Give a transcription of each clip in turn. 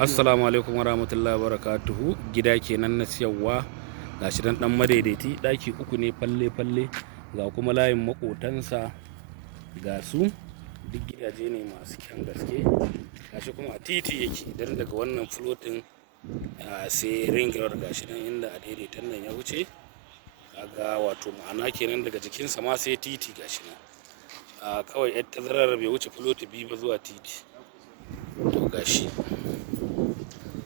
Assalamu alaikum warahmatullahi wabarakatuhu. Gida kenan na siyarwa, gashi dan madaidaiti, daki uku ne falle ga kuma layin makotansa ga su duk gidaje ne masu kyan gaske. Gashi kuma a titi yake, idan daga wannan floating sai ring road, gashi nan inda a daidaitan nan ya wuce, kaga wato ma'ana kenan daga jikinsa ma sai titi. Gashi nan kawai yar tazarar bai wuce float biyu ba zuwa titi. To gashi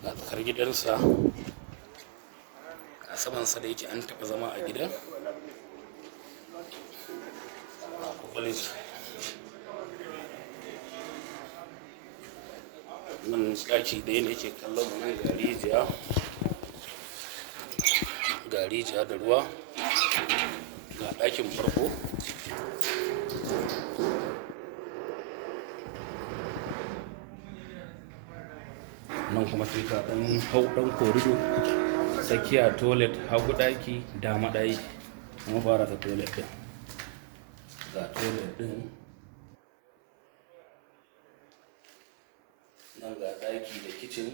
a tsakar gidansa, a samansa da yake an taɓa zama a gidan, nan ɗaki ɗaya ne yake kallon nan, ga rijiya da ruwa, ga ɗakin farko. Nan kuma sai ka ɗan hau ɗan korido, tsakiya toilet, hagu ɗaki, dama ɗaki. Kuma fara ta toilet ɗin, ga toilet ɗin nan, ga ɗaki da kitchen,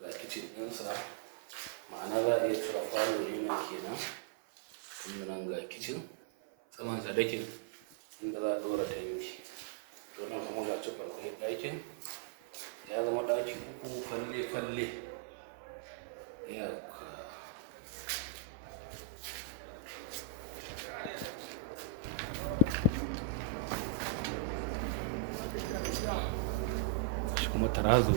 ga kitchen ɗinsa, ma'ana za a iya cewa falo ne nan kenan. Nan ga kitchen, samansa dakin inda za a ɗora tanki. To nan kuma ga cikar ɗakin, ya zama ɗaki uku falle ya shi kuma tarazo.